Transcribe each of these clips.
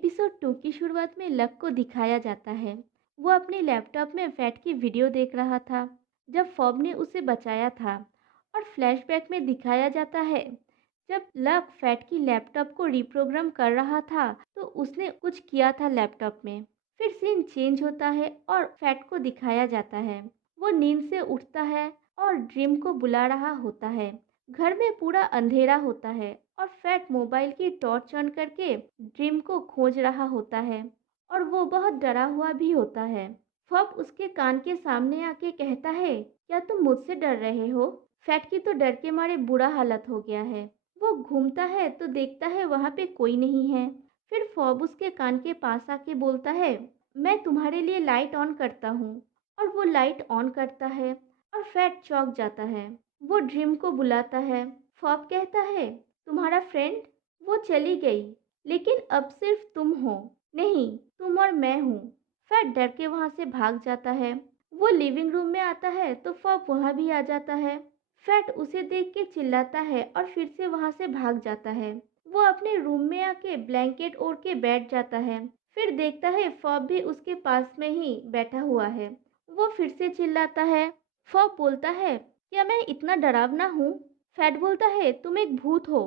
Episode 2 की शुरुआत में लक को दिखाया जाता है। वो अपने लैपटॉप में फैट की वीडियो देख रहा था जब फॉब ने उसे बचाया था। और फ्लैशबैक में दिखाया जाता है जब लक फैट की लैपटॉप को रिप्रोग्राम कर रहा था तो उसने कुछ किया था लैपटॉप में। फिर सीन चेंज होता है और फैट को दिखाया जाता है। वो नींद से उठता है और ड्रीम को बुला रहा होता है। घर में पूरा अंधेरा होता है और फैट मोबाइल की टॉर्च ऑन करके ड्रीम को खोज रहा होता है और वो बहुत डरा हुआ भी होता है। फॉब उसके कान के सामने आके कहता है, क्या तुम मुझसे डर रहे हो? फैट की तो डर के मारे बुरा हालत हो गया है। वो घूमता है तो देखता है वहां पे कोई नहीं है। फिर फॉब उसके कान के पास आके बोलता है, मैं तुम्हारे लिए लाइट ऑन करता हूँ। और वो लाइट ऑन करता है और फैट चौंक जाता है। वो ड्रीम को बुलाता है। फॉब कहता है, तुम्हारा फ्रेंड? वो चली गई, लेकिन अब सिर्फ तुम हो। नहीं, तुम और मैं हूँ। फैट डर के वहां से भाग जाता है। वो लिविंग रूम में आता है तो फॉब वहां भी आ जाता है। फैट उसे देख के चिल्लाता है और फिर से वहां से भाग जाता है। वो अपने रूम में आके ब्लैंकेट ओढ़ के बैठ जाता है। फिर देखता है फॉब भी उसके पास में ही बैठा हुआ है। वो फिर से चिल्लाता है। फॉब बोलता है, क्या मैं इतना डरावना हूँ? फैट बोलता है, तुम एक भूत हो।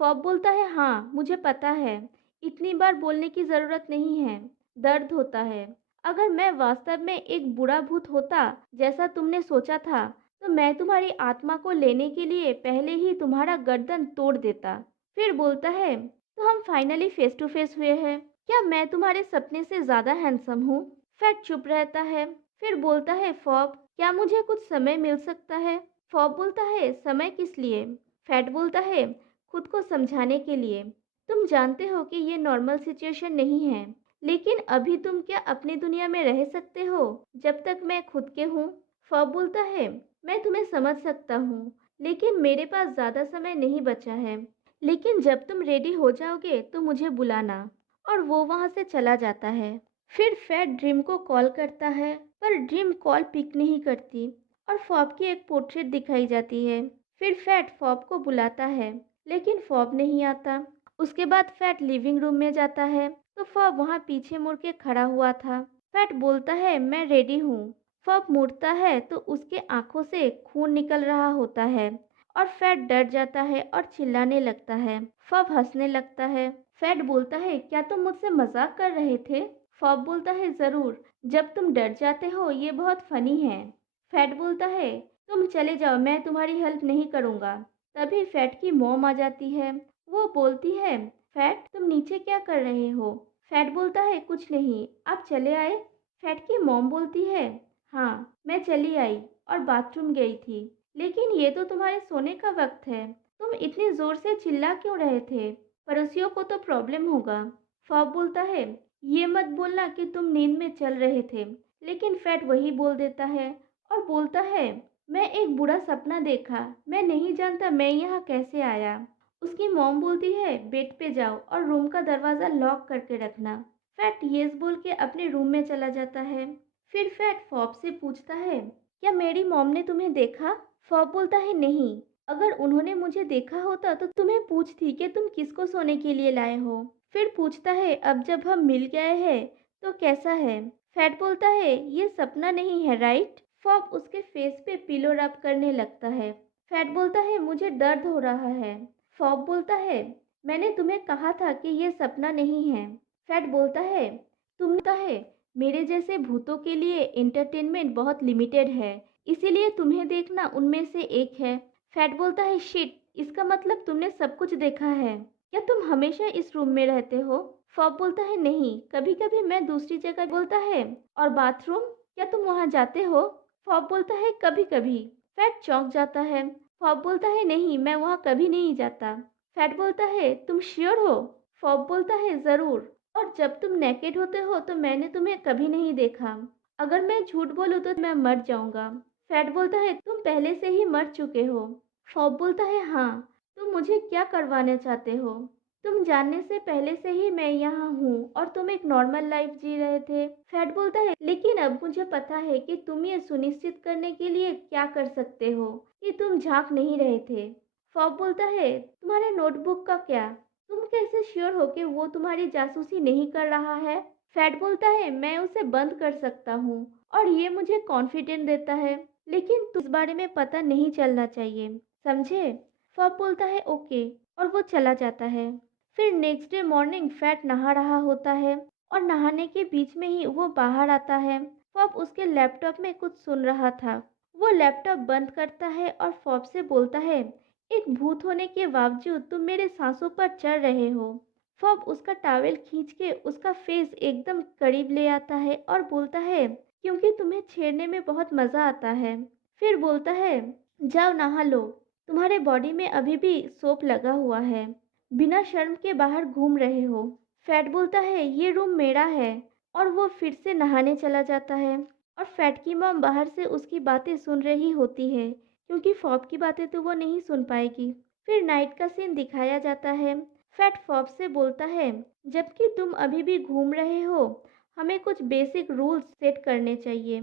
फॉब बोलता है, हाँ मुझे पता है। इतनी बार बोलने की ज़रूरत नहीं है। दर्द होता है। अगर मैं वास्तव में एक बुरा भूत होता जैसा तुमने सोचा था तो मैं तुम्हारी आत्मा को लेने के लिए पहले ही तुम्हारा गर्दन तोड़ देता। फिर बोलता है, तो हम फाइनली फेस टू फेस हुए हैं। क्या मैं तुम्हारे सपने से ज़्यादा हैंडसम हूँ? फैट चुप रहता है। फिर बोलता है, फॉब क्या मुझे कुछ समय मिल सकता है? फॉब बोलता है, समय किस लिए? फैट बोलता है, खुद को समझाने के लिए। तुम जानते हो कि ये नॉर्मल सिचुएशन नहीं है, लेकिन अभी तुम क्या अपनी दुनिया में रह सकते हो जब तक मैं खुद के हूँ? फॉब बोलता है, मैं तुम्हें समझ सकता हूँ, लेकिन मेरे पास ज़्यादा समय नहीं बचा है। लेकिन जब तुम रेडी हो जाओगे तो मुझे बुलाना। और वो वहाँ से चला जाता है। फिर फैट ड्रीम को कॉल करता है, पर ड्रीम कॉल पिक नहीं करती और फॉब की एक पोर्ट्रेट दिखाई जाती है। फिर फैट फॉब को बुलाता है, लेकिन फॉब नहीं आता। उसके बाद फैट लिविंग रूम में जाता है तो फॉब वहाँ पीछे मुड़ के खड़ा हुआ था। फैट बोलता है, मैं रेडी हूँ। फॉब मुड़ता है तो उसके आंखों से खून निकल रहा होता है और फैट डर जाता है और चिल्लाने लगता है। फॉब हंसने लगता है। फैट बोलता है, क्या तुम मुझसे मजाक कर रहे थे? फॉब बोलता है, जरूर, जब तुम डर जाते हो ये बहुत फनी है। फैट बोलता है, तुम चले जाओ, मैं तुम्हारी हेल्प नहीं करूँगा। तभी फैट की मॉम आ जाती है। वो बोलती है, फैट तुम नीचे क्या कर रहे हो? फैट बोलता है, कुछ नहीं, आप चले आए? फैट की मॉम बोलती है, हाँ मैं चली आई और बाथरूम गई थी, लेकिन ये तो तुम्हारे सोने का वक्त है। तुम इतनी जोर से चिल्ला क्यों रहे थे? पड़ोसियों को तो प्रॉब्लम होगा। फॉब बोलता है, ये मत बोलना कि तुम नींद में चल रहे थे। लेकिन फैट वही बोल देता है और बोलता है, मैं एक बुरा सपना देखा, मैं नहीं जानता मैं यहाँ कैसे आया। उसकी मॉम बोलती है, बेड पे जाओ और रूम का दरवाज़ा लॉक करके रखना। फैट यस बोल के अपने रूम में चला जाता है। फिर फैट फॉब से पूछता है, क्या मेरी मॉम ने तुम्हें देखा? फॉब बोलता है, नहीं, अगर उन्होंने मुझे देखा होता तो तुम्हें पूछती कि तुम किसको सोने के लिए लाए हो। फिर पूछता है, अब जब हम मिल गए हैं तो कैसा है? फैट बोलता है, ये सपना नहीं है राइट? फॉब उसके फेस पे पिलो रब करने लगता है। फैट बोलता है, मुझे दर्द हो रहा है। फॉब बोलता है, मैंने तुम्हें कहा था कि ये सपना नहीं है। फैट बोलता है, तुमने कहा है मेरे जैसे भूतों के लिए एंटरटेनमेंट बहुत लिमिटेड है, इसीलिए तुम्हें देखना उनमें से एक है। फैट बोलता है, शिट, इसका मतलब तुमने सब कुछ देखा है। क्या तुम हमेशा इस रूम में रहते हो? फॉब बोलता है, नहीं, कभी कभी मैं दूसरी जगह। बोलता है, और बाथरूम, क्या तुम वहां जाते हो? फॉब बोलता है, कभी कभी। फैट चौंक जाता है। फॉब बोलता है, नहीं, मैं वहां कभी नहीं जाता। फैट बोलता है, तुम श्योर हो? फॉब बोलता है, जरूर, और जब तुम नेकेड होते हो तो मैंने तुम्हें कभी नहीं देखा। अगर मैं झूठ बोलूं तो मैं मर जाऊंगा। फैट बोलता है, तुम पहले से ही मर चुके हो। फॉब बोलता है, हाँ, तुम मुझे क्या करवाना चाहते हो? तुम जानने से पहले से ही मैं यहाँ हूँ और तुम एक नॉर्मल लाइफ जी रहे थे। फैट बोलता है, लेकिन अब मुझे पता है कि तुम ये सुनिश्चित करने के लिए क्या कर सकते हो कि तुम झांक नहीं रहे थे। फॉब बोलता है, तुम्हारे नोटबुक का क्या? तुम कैसे श्योर हो कि वो तुम्हारी जासूसी नहीं कर रहा है? फैट बोलता है, मैं उसे बंद कर सकता हूँ और ये मुझे कॉन्फिडेंट देता है, लेकिन तुम इस बारे में पता नहीं चलना चाहिए, समझे? फॉब बोलता है ओके, और वो चला जाता है। फिर नेक्स्ट डे मॉर्निंग फैट नहा रहा होता है और नहाने के बीच में ही वो बाहर आता है। फॉब उसके लैपटॉप में कुछ सुन रहा था। वो लैपटॉप बंद करता है और फॉब से बोलता है, एक भूत होने के बावजूद तुम मेरे सांसों पर चढ़ रहे हो। फॉब उसका टॉवेल खींच के उसका फेस एकदम करीब ले आता है और बोलता है, क्योंकि तुम्हें छेड़ने में बहुत मज़ा आता है। फिर बोलता है, जाओ नहा लो, तुम्हारे बॉडी में अभी भी सोप लगा हुआ है, बिना शर्म के बाहर घूम रहे हो। फैट बोलता है, ये रूम मेरा है, और वो फिर से नहाने चला जाता है। और फैट की मॉम बाहर से उसकी बातें सुन रही होती है, क्योंकि फॉब की बातें तो वो नहीं सुन पाएगी। फिर नाइट का सीन दिखाया जाता है। फैट फॉब से बोलता है, जबकि तुम अभी भी घूम रहे हो, हमें कुछ बेसिक रूल्स सेट करने चाहिए।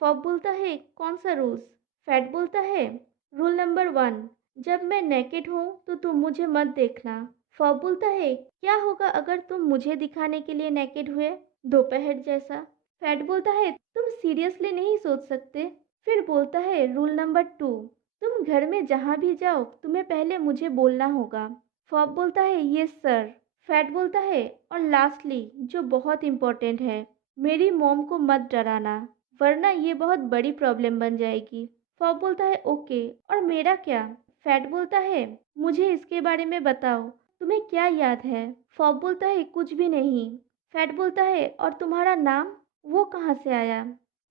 फॉब बोलता है, कौन सा रूल्स? फैट बोलता है, रूल नंबर 1, जब मैं नेकेड हूँ तो तुम मुझे मत देखना। फॉब बोलता है, क्या होगा अगर तुम मुझे दिखाने के लिए नेकेड हुए, दोपहर जैसा? फैट बोलता है, तुम सीरियसली नहीं सोच सकते? फिर बोलता है, रूल नंबर 2, तुम घर में जहाँ भी जाओ तुम्हें पहले मुझे बोलना होगा। फॉब बोलता है, यस सर। फैट बोलता है, और लास्टली जो बहुत इम्पोर्टेंट है, मेरी मॉम को मत डराना, वरना ये बहुत बड़ी प्रॉब्लम बन जाएगी। फॉब बोलता है, ओके, और मेरा क्या? फैट बोलता है, मुझे इसके बारे में बताओ, तुम्हें क्या याद है? फॉब बोलता है, कुछ भी नहीं। फैट बोलता है, और तुम्हारा नाम, वो कहाँ से आया?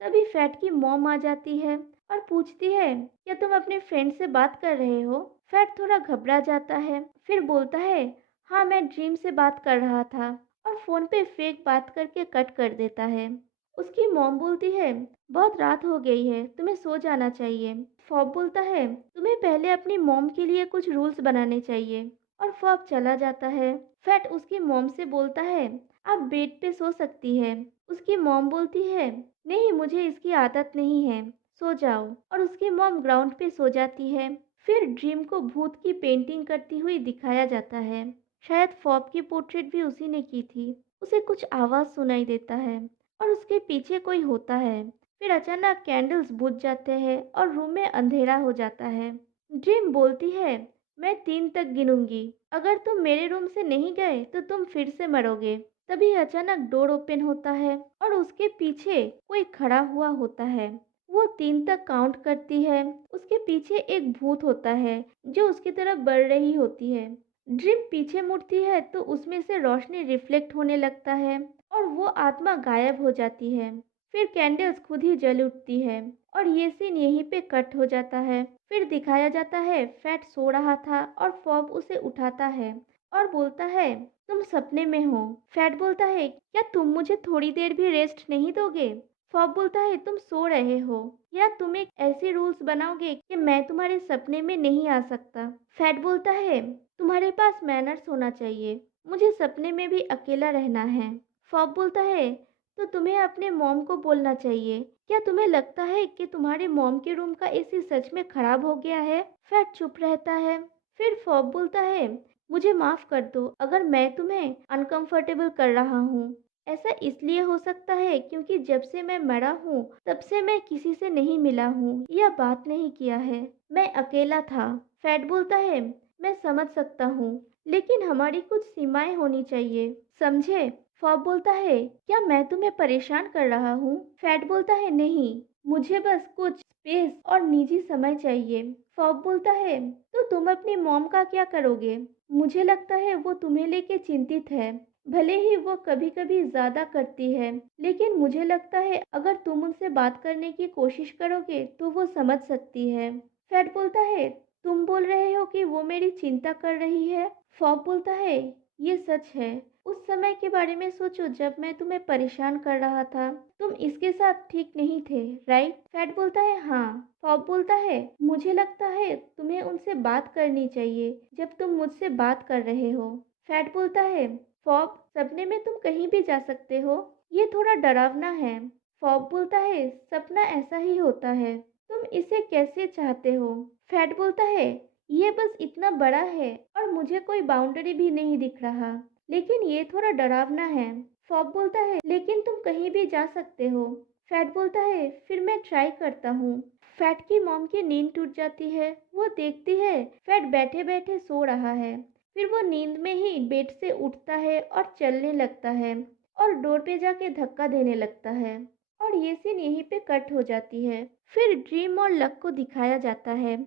तभी फैट की मॉम आ जाती है और पूछती है, क्या तुम अपने फ्रेंड से बात कर रहे हो? फैट थोड़ा घबरा जाता है, फिर बोलता है, हाँ मैं ड्रीम से बात कर रहा था, और फ़ोन पे फेक बात करके कट कर देता है। उसकी मॉम बोलती है, बहुत रात हो गई है, तुम्हें सो जाना चाहिए। फॉब बोलता है, तुम्हें पहले अपनी मॉम के लिए कुछ रूल्स बनाने चाहिए, और फॉब चला जाता है। फैट उसकी मॉम से बोलता है, आप बेड पे सो सकती है। उसकी मॉम बोलती है, नहीं मुझे इसकी आदत नहीं है, सो जाओ, और उसकी मॉम ग्राउंड पे सो जाती है। फिर ड्रीम को भूत की पेंटिंग करती हुई दिखाया जाता है। शायद फॉब की पोर्ट्रेट भी उसी ने की थी। उसे कुछ आवाज़ सुनाई देता है और उसके पीछे कोई होता है। फिर अचानक कैंडल्स बुझ जाते हैं और रूम में अंधेरा हो जाता है। ड्रीम बोलती है, मैं 3 तक गिनूंगी, अगर तुम मेरे रूम से नहीं गए तो तुम फिर से मरोगे। तभी अचानक डोर ओपन होता है और उसके पीछे कोई खड़ा हुआ होता है। वो 3 तक काउंट करती है। उसके पीछे एक भूत होता है जो उसकी तरफ बढ़ रही होती है। ड्रीम पीछे मुड़ती है तो उसमें से रोशनी रिफ्लेक्ट होने लगता है और वो आत्मा गायब हो जाती है। फिर कैंडल्स खुद ही जल उठती है और ये सीन यहीं पे कट हो जाता है। फिर दिखाया जाता है फैट सो रहा था और फॉब उसे उठाता है और बोलता है, तुम सपने में हो। फैट बोलता है, क्या तुम मुझे थोड़ी देर भी रेस्ट नहीं दोगे? फॉब बोलता है, तुम सो रहे हो, या तुम एक ऐसी रूल्स बनाओगे कि मैं तुम्हारे सपने में नहीं आ सकता? फैट बोलता है, तुम्हारे पास मैनर्स होना चाहिए, मुझे सपने में भी अकेला रहना है। फॉब बोलता है, तो तुम्हें अपने मॉम को बोलना चाहिए। क्या तुम्हें लगता है कि तुम्हारे मॉम के रूम का एसी सच में खराब हो गया है? फैट चुप रहता है। फिर फॉब बोलता है, मुझे माफ़ कर दो अगर मैं तुम्हें अनकंफर्टेबल कर रहा हूँ। ऐसा इसलिए हो सकता है क्योंकि जब से मैं मरा हूँ तब से मैं किसी से नहीं मिला हूँ या बात नहीं किया है। मैं अकेला था। फैट बोलता है, मैं समझ सकता हूँ, लेकिन हमारी कुछ सीमाएं होनी चाहिए, समझे? फॉब बोलता है, क्या मैं तुम्हें परेशान कर रहा हूँ? फैट बोलता है, नहीं, मुझे बस कुछ स्पेस और निजी समय चाहिए। फॉब बोलता है, तो तुम अपनी मॉम का क्या करोगे? मुझे लगता है वो तुम्हें लेके चिंतित है। भले ही वो कभी कभी ज़्यादा करती है, लेकिन मुझे लगता है अगर तुम उनसे बात करने की कोशिश करोगे तो वो समझ सकती है। फैट बोलता है, तुम बोल रहे हो कि वो मेरी चिंता कर रही है? फॉब बोलता है, ये सच है। उस समय के बारे में सोचो जब मैं तुम्हें परेशान कर रहा था। तुम इसके साथ ठीक नहीं थे, राइट? फैट बोलता है, हाँ। फॉब बोलता है, मुझे लगता है तुम्हें उनसे बात करनी चाहिए जब तुम मुझसे बात कर रहे हो। फैट बोलता है, फॉब, सपने में तुम कहीं भी जा सकते हो, ये थोड़ा डरावना है। फॉब बोलता है, सपना ऐसा ही होता है, तुम इसे कैसे चाहते हो? फैट बोलता है, ये बस इतना बड़ा है और मुझे कोई बाउंड्री भी नहीं दिख रहा। लेकिन ये थोड़ा डरावना है। फॉब बोलता है, लेकिन तुम कहीं भी जा सकते हो। फैट बोलता है, फिर मैं ट्राई करता हूँ। फैट की मॉम की नींद टूट जाती है। वो देखती है फैट बैठे बैठे सो रहा है। फिर वो नींद में ही बेड से उठता है और चलने लगता है और डोर पे जाके धक्का देने लगता है। और ये सीन यहीं पे कट हो जाती है। फिर ड्रीम और लक को दिखाया जाता है।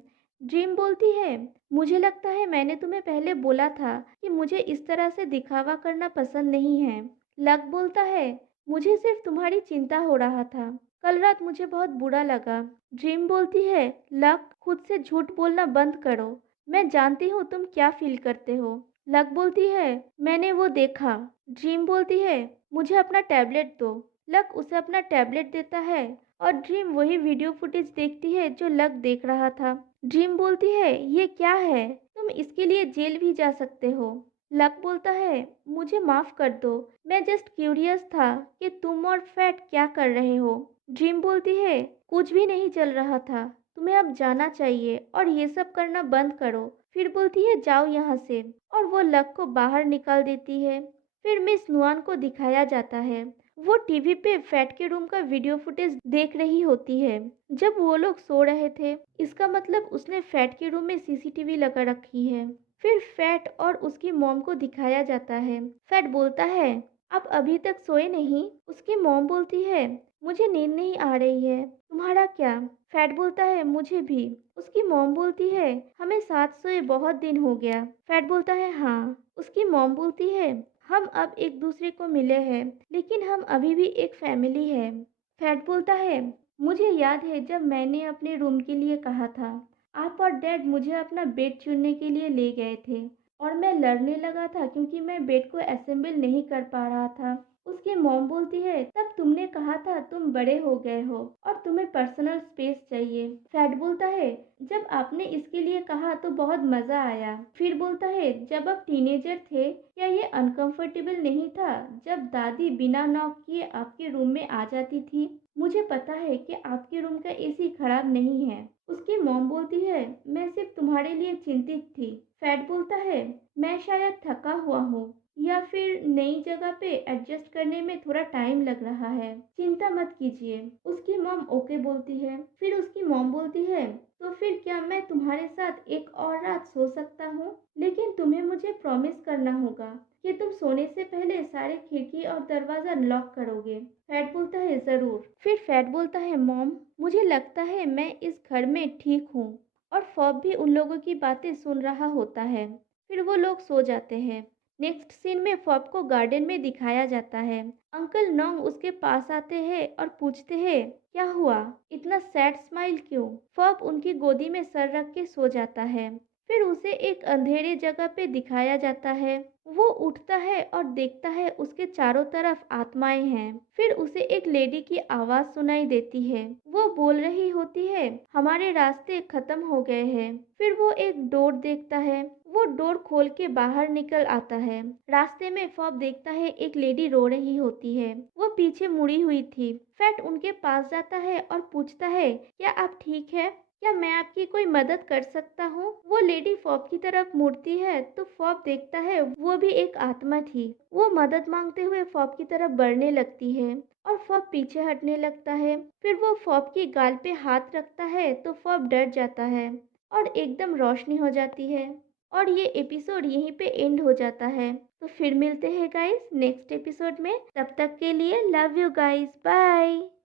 ड्रीम बोलती है, मुझे लगता है मैंने तुम्हें पहले बोला था कि मुझे इस तरह से दिखावा करना पसंद नहीं है। लक बोलता है, मुझे सिर्फ तुम्हारी चिंता हो रहा था। कल रात मुझे बहुत बुरा लगा। ड्रीम बोलती है, लक खुद से झूठ बोलना बंद करो। मैं जानती हूँ तुम क्या फील करते हो। लक बोलती है, मैंने वो देखा। ड्रीम बोलती है, मुझे अपना टैबलेट दो। लक उसे अपना टैबलेट देता है और ड्रीम वही वीडियो फुटेज देखती है जो लक देख रहा था। ड्रीम बोलती है, ये क्या है? तुम इसके लिए जेल भी जा सकते हो। लक बोलता है, मुझे माफ कर दो। मैं जस्ट क्यूरियस था कि तुम और फैट क्या कर रहे हो। ड्रीम बोलती है, कुछ भी नहीं चल रहा था। तुम्हें अब जाना चाहिए और ये सब करना बंद करो। फिर बोलती है, जाओ यहाँ से। और वो लक को बाहर निकाल देती है। फिर मिस नुआन को दिखाया जाता है। वो टीवी पे फैट के रूम का वीडियो फुटेज देख रही होती है जब वो लोग सो रहे थे। इसका मतलब उसने फैट के रूम में सीसीटीवी लगा रखी है। फिर फैट और उसकी मॉम को दिखाया जाता है। फैट बोलता है, आप अभी तक सोए नहीं? उसकी मॉम बोलती है, मुझे नींद नहीं आ रही है। तुम्हारा क्या? फैट बोलता है, मुझे भी। उसकी मॉम बोलती है, हमें साथ सोए बहुत दिन हो गया। फैट बोलता है, हाँ। उसकी मॉम बोलती है, हम अब एक दूसरे को मिले हैं, लेकिन हम अभी भी एक फैमिली है। फैट बोलता है, मुझे याद है जब मैंने अपने रूम के लिए कहा था। आप और डैड मुझे अपना बेड चुनने के लिए ले गए थे और मैं लड़ने लगा था क्योंकि मैं बेड को असेंबल नहीं कर पा रहा था। उसकी मॉम बोलती है, तब तुमने कहा था तुम बड़े हो गए हो और तुम्हें पर्सनल स्पेस चाहिए। फैट बोलता है, जब आपने इसके लिए कहा तो बहुत मजा आया। फिर बोलता है, जब आप टीनेजर थे क्या ये अनकंफर्टेबल नहीं था जब दादी बिना नॉक किए आपके रूम में आ जाती थी? मुझे पता है कि आपके रूम का एसी खराब नहीं है। उसकी मॉम बोलती है, मैं सिर्फ तुम्हारे लिए चिंतित थी। फैट बोलता है, मैं शायद थका हुआ हूँ या फिर नई जगह पे एडजस्ट करने में थोड़ा टाइम लग रहा है। चिंता मत कीजिए। उसकी मॉम ओके बोलती है। फिर उसकी मॉम बोलती है, तो फिर क्या मैं तुम्हारे साथ एक और रात सो सकता हूँ? लेकिन तुम्हें मुझे प्रॉमिस करना होगा कि तुम सोने से पहले सारे खिड़की और दरवाजा लॉक करोगे। फैट बोलता है, जरूर। फिर फैट बोलता है, मॉम मुझे लगता है मैं इस घर में ठीक हूँ। और फॉब भी उन लोगों की बातें सुन रहा होता है। फिर वो लोग सो जाते हैं। नेक्स्ट सीन में फॉब को गार्डन में दिखाया जाता है। अंकल नोंग उसके पास आते हैं और पूछते हैं, क्या हुआ? इतना सैड स्माइल क्यों? फॉब उनकी गोदी में सर रख के सो जाता है। फिर उसे एक अंधेरे जगह पे दिखाया जाता है। वो उठता है और देखता है उसके चारों तरफ आत्माएं हैं। फिर उसे एक लेडी की आवाज सुनाई देती है। वो बोल रही होती है, हमारे रास्ते खत्म हो गए हैं। फिर वो एक डोर देखता है। वो डोर खोल के बाहर निकल आता है। रास्ते में फॉब देखता है एक लेडी रो रही होती है। वो पीछे मुड़ी हुई थी। फैट उनके पास जाता है और पूछता है, क्या आप ठीक है? क्या मैं आपकी कोई मदद कर सकता हूँ? वो लेडी फॉब की तरफ मुड़ती है तो फॉब देखता है वो भी एक आत्मा थी। वो मदद मांगते हुए फॉब की तरफ बढ़ने लगती है और फॉब पीछे हटने लगता है। फिर वो फॉब की गाल पे हाथ रखता है तो फॉब डर जाता है और एकदम रोशनी हो जाती है। और ये एपिसोड यहीं पे एंड हो जाता है। तो फिर मिलते हैं गाइस नेक्स्ट एपिसोड में। तब तक के लिए लव यू गाइस, बाय।